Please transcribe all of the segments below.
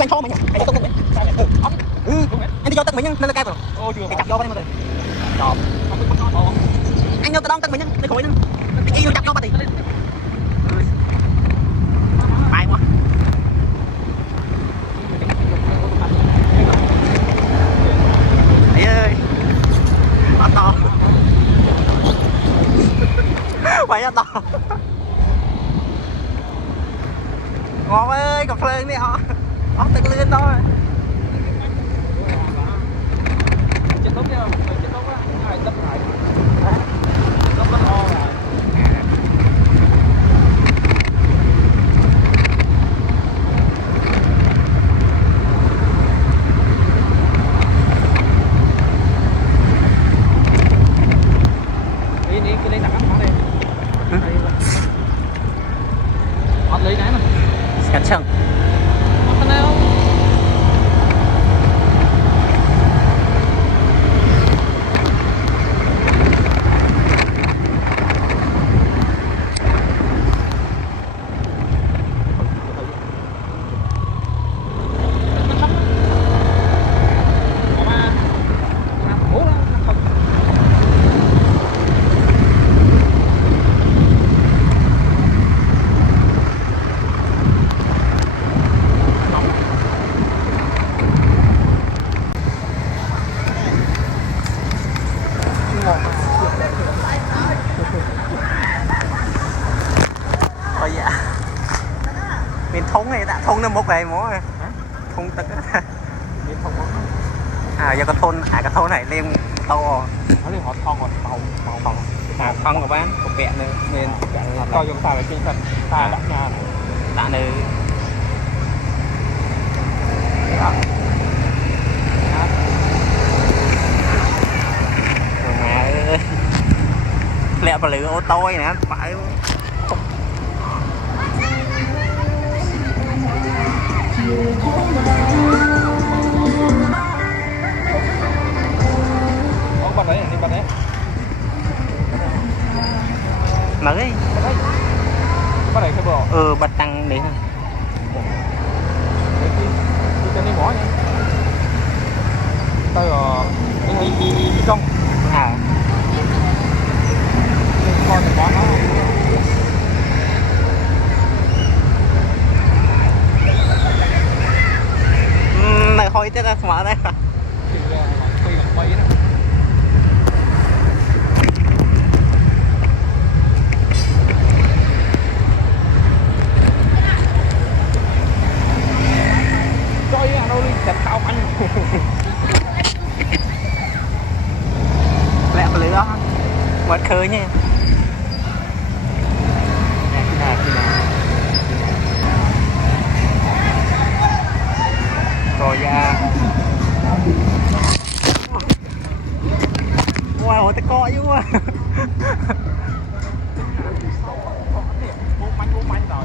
anh thô mà nhỉ, anh tung mình, anh đi vô tận mình nhưng lên cái rồi, cái chặt vô bên đây rồi, anh vô tận tận mình nhưng cái khối nhưng, cái chặt vô bao thì, bài quá, ơi, to to, phải to, ngon ơi, cặp phơi đi họ. Tự lên thôi. Chết tốt chưa? Chết tốt quá. Ai đắp lại. Đắp nó to rồi. Đi cái lấy đặt nó đi. Bắt lấy cái mà. Cắt chân. Miền thúng này đã thúng nó một ngày mỏ thúng tất giờ cái thôn này lên to họ thon còn thon của bán của bẹn nữa nên coi chúng ta là trên sân ta đã nhà đã nơi lẹ và lửa ô tô nè phải bật đấy đi bật đấy mở đi bật đấy cái bờ bật tăng đi thôi đi trên đi mỏ nha tới rồi đi trong con thì nó này hồi tới ra mở đây chặt thao anh lẹ vào lưới đó mất khơi nha rồi ra wow hồi tay co chứ quá bố manh rồi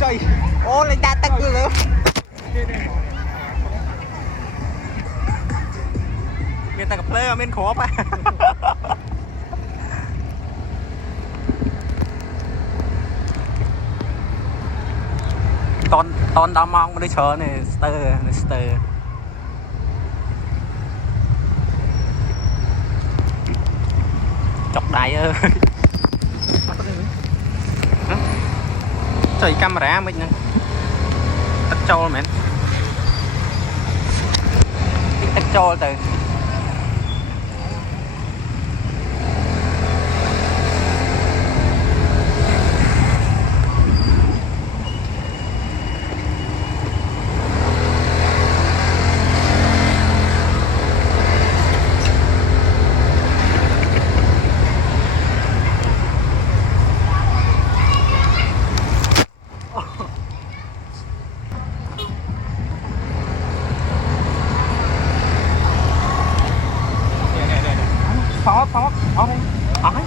trời ô lên ta tắt luôn miền ta gặp lê miền khó pa ton đau mong mà đi chờ này stir chọc đáy ơi trời camera mình nè tắt trâu mẹ tắt trâu từ sót sót sót đi sót đấy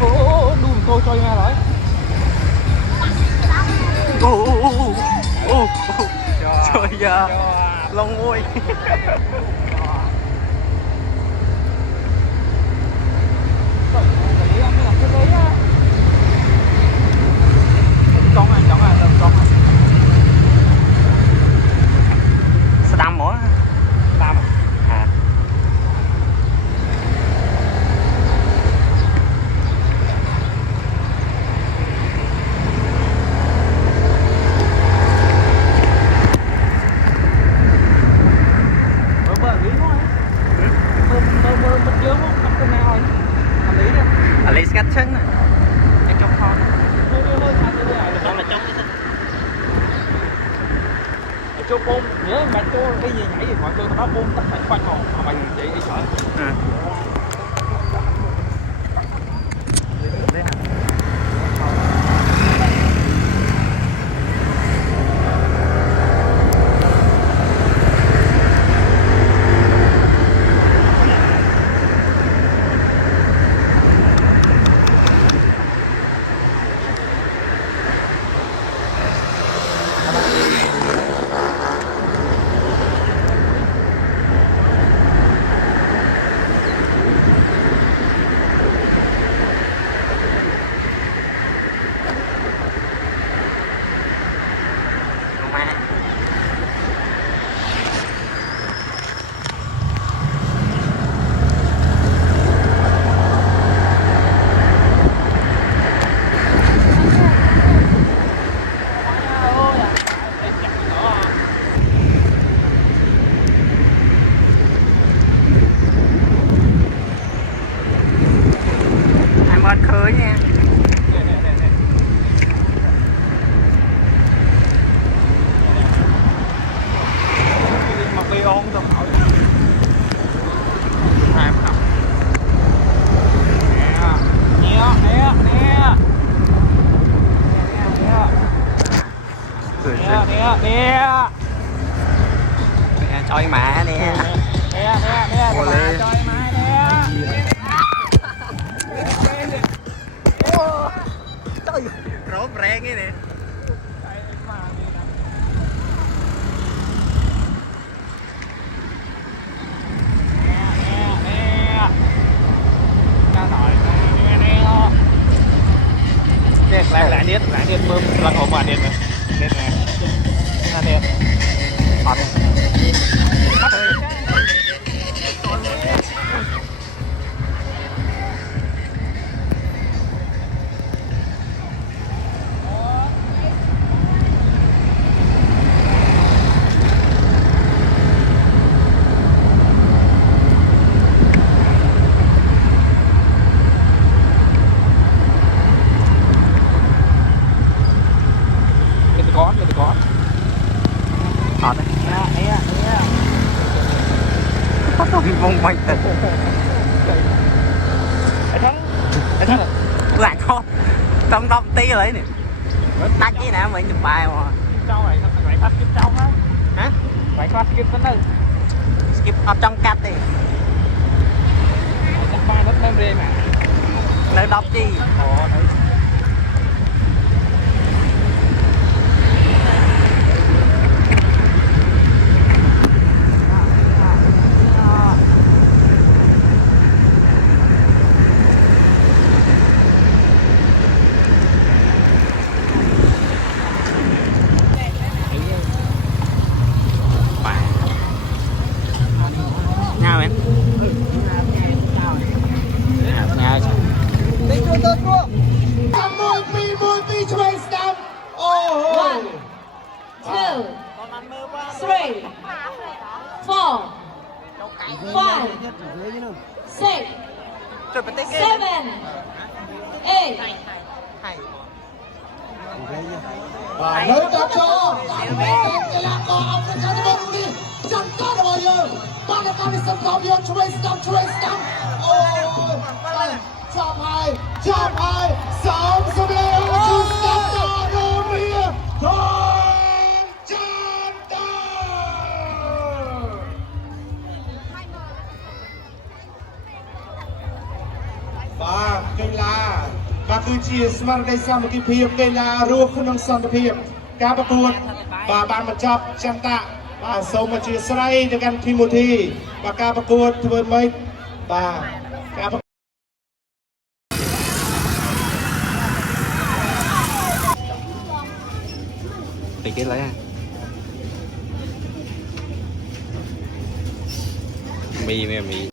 đúng rồi đùm tôi cho nghe rồi trời giờ long ôi Saddam hả? Saddam à? Bơ lý thôi. Bơ dướng không? Không có nào rồi. Lý đi. Lý sketch chân này. Anh trong kho. Hơi thang cái này là trong cái thân. Cho bom nhớ mà cho cái gì nhảy gì mọi người nó bom tất cả quanh hồ mà mày chị đi sợ khơi nha mặc đi ôn tao hỏi hai không nè chơi mẹ nè cho má nè trời rốt reng cái nè lại điên bơm lần ổn mà điên này điên này là điên còn mông manh tình lại con trong đông tí lấy nè tách cái nè mình chụp bài mà trong này phải phát skip trong á hả phải phát skip đến đâu skip ở trong cắt đi trong ba nó thêm riêng mà nơi đọc chi và lớn cho cái là có ông cái cháu bông đi chẳng có được bao nhiêu ba là con đi sân khấu đi chơi stamp ôi ชอบไพ่สองสำเร็จจุดสัปดาห์โรงเรียนทองจันทร์បាទកីឡាបាទគឺជាស្មារតីសាមគ្គីភាពកីឡារួមក្នុងសន្តិភាពការប្រកួតបាទបានបញ្ចប់ចន្ទៈបាទសូមអធិស្ឋានទៅកាន់ធីម៉ូធីបាទការប្រកួតធ្វើម៉េចបាទការ Bị cái lấy mì mì